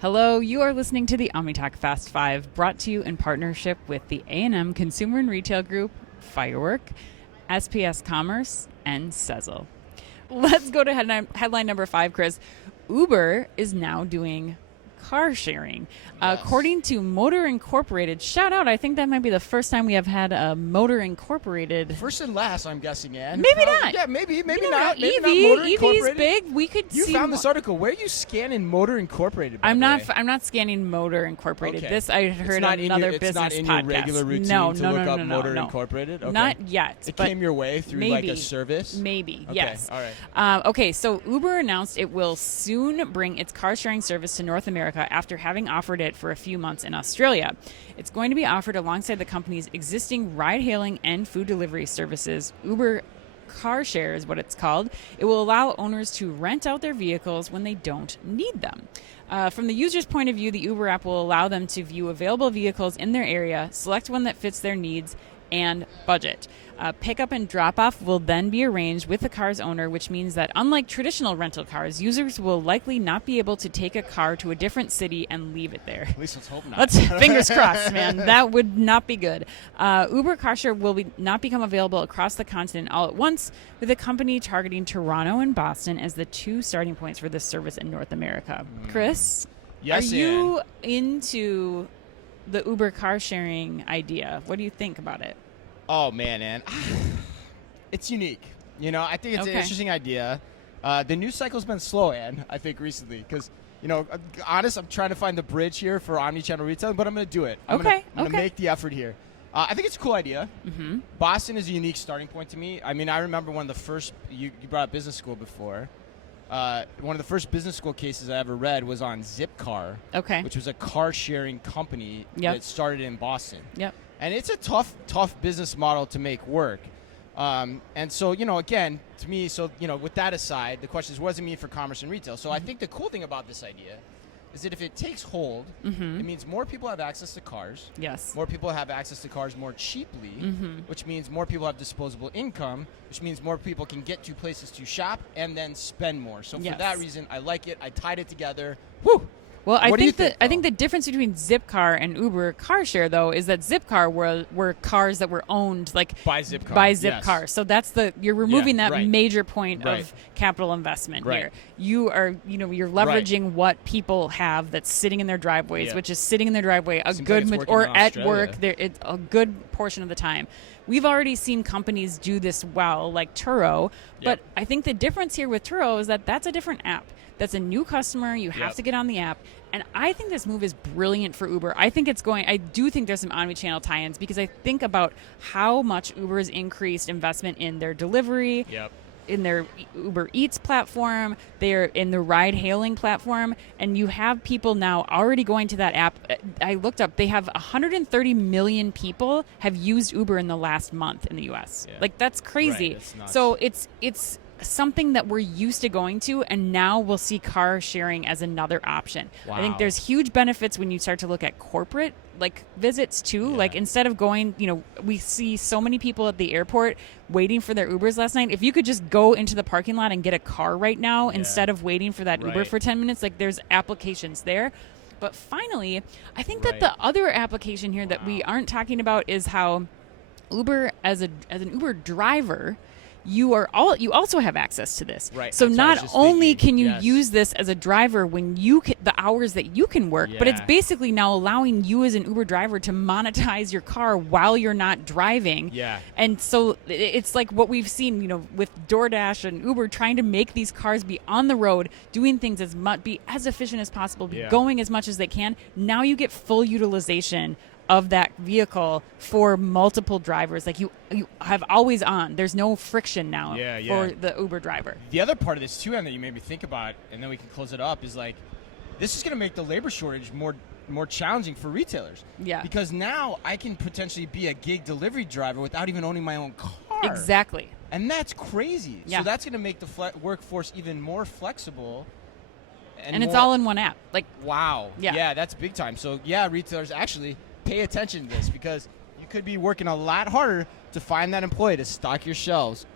Hello, you are listening to the OmniTalk Fast 5, brought to you in partnership with the A&M Consumer and Retail Group, Firework, SPS Commerce, and Sezzle. Let's go to headline number 5, Chris. Uber is now doing car sharing. Yes. According to Motor Incorporated, shout out, I think that might be the first time we have had a Motor Incorporated. First and last, I'm guessing, Ann. Maybe not. Yeah, maybe You not. know, Maybe EV, not Motor EV's Incorporated. big. We could You see found this article. Where are you scanning Motor Incorporated? By I'm the not. way? I'm not scanning Motor Incorporated. Okay. This I heard on another business It's not in podcast. your regular routine no, to no, look no, up no, Motor no. Incorporated. Okay. Not yet. It but came your way through maybe, like a service. Maybe. Okay, Yes. all right. Okay. So Uber announced it will soon bring its car sharing service to North America after having offered it for a few months in Australia. It's going to be offered alongside the company's existing ride-hailing and food delivery services. Uber Car Share is what it's called. It will allow owners to rent out their vehicles when they don't need them. From the user's point of view, the Uber app will allow them to view available vehicles in their area, select one that fits their needs, and budget. Pickup and drop-off will then be arranged with the car's owner, which means that unlike traditional rental cars, users will likely not be able to take a car to a different city and leave it there. At least let's hope not. Fingers crossed, man. That would not be good. Uber Car Share will not become available across the continent all at once, with the company targeting Toronto and Boston as the two starting points for this service in North America. Chris, Yes, are you into the Uber car sharing idea? What do you think about it? Oh, man, Ann. It's unique. You know, I think it's an Okay. interesting idea. The news cycle's been slow, Ann, I think, recently. Because, you know, honest, I'm trying to find the bridge here for omnichannel retailing, but I'm going to do it. I'm going to make the effort here. I think it's a cool idea. Mm-hmm. Boston is a unique starting point to me. I mean, I remember one of the first, you brought up business school before. One of the first business school cases I ever read was on Zipcar, which was a car-sharing company that started in Boston. Yep. And it's a tough business model to make work. And so, you know, again, to me, so, you know, with that aside, the question is, what does it mean for commerce and retail? So I think the cool thing about this idea is that if it takes hold, it means more people have access to cars. Yes. More people have access to cars more cheaply, which means more people have disposable income, which means more people can get to places to shop and then spend more. So for that reason, I like it. I tied it together. Woo! Well, I think the difference between Zipcar and Uber Car Share, though, is that Zipcar were cars that were owned like by Zipcar. Yes. So that's you're removing that major point of capital investment here. You are, you're leveraging what people have that's sitting in their driveways, which is sitting in their driveway at work. It's a good portion of the time. We've already seen companies do this well, like Turo, but I think the difference here with Turo is that that's a different app. That's a new customer. You have to get on the app. And I think this move is brilliant for Uber. I do think there's some omnichannel tie-ins because I think about how much Uber's increased investment in their delivery, in their Uber Eats platform, they're in the ride-hailing platform, and you have people now already going to that app. I looked up, they have 130 million people have used Uber in the last month in the U.S. Like, that's crazy. So it's something that we're used to going to, and now we'll see car sharing as another option. I think there's huge benefits when you start to look at corporate visits too. Like, instead of going, we see so many people at the airport waiting for their Ubers last night. If you could just go into the parking lot and get a car right now instead of waiting for that Uber for 10 minutes, like, there's applications there. But finally, I think that the other application here that we aren't talking about is how Uber, as an Uber driver, you also have access to this. So not only can you use this as a driver when the hours that you can work, but it's basically now allowing you as an Uber driver to monetize your car while you're not driving. And so it's like what we've seen, with DoorDash and Uber trying to make these cars be on the road, doing things be as efficient as possible, be going as much as they can. Now you get full utilization of that vehicle for multiple drivers. Like, you have always on. There's no friction now for the Uber driver. The other part of this too, Em, that you made me think about, and then we can close it up, is like, this is going to make the labor shortage more challenging for retailers. Because now I can potentially be a gig delivery driver without even owning my own car. Exactly. And that's crazy. So that's going to make the workforce even more flexible. And it's all in one app. Like, wow. Yeah, that's big time. So retailers actually pay attention to this, because you could be working a lot harder to find that employee to stock your shelves.